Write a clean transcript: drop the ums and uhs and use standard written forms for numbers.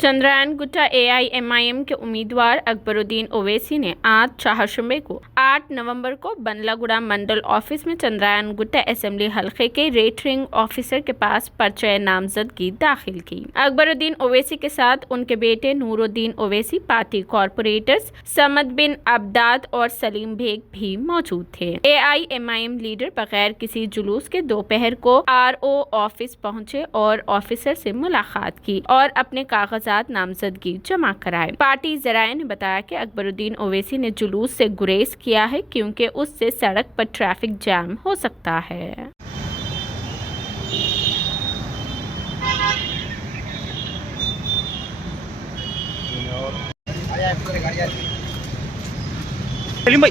Chandrayaan Gutta AIMIM के उम्मीदवार अकबरुद्दीन ओवैसी ने आज चारशंबे को 8 नवंबर को बंदलागुड़ा मंडल ऑफिस में चंद्रयान गुट्टा असेंबली हलके के रेटरिंग ऑफिसर के पास परिचय नामजदगी दाखिल की। अकबरुद्दीन ओवैसी के साथ उनके बेटे नूरुद्दीन ओवैसी, पार्टी कॉर्पोरेटर्स समद बिन अब्दाद और सलीम बेग भी मौजूद थे। AIMIM लीडर बगैर किसी जुलूस के दोपहर को RO ऑफिस पहुंचे और ऑफिसर से मुलाकात की और अपने कागजात नामजदगी जमा कराए। पार्टी जराये ने बताया कि अकबरुद्दीन ओवैसी ने जुलूस से गुरेज किया है क्योंकि उससे सड़क पर ट्रैफिक जैम हो सकता है। सलीम भाई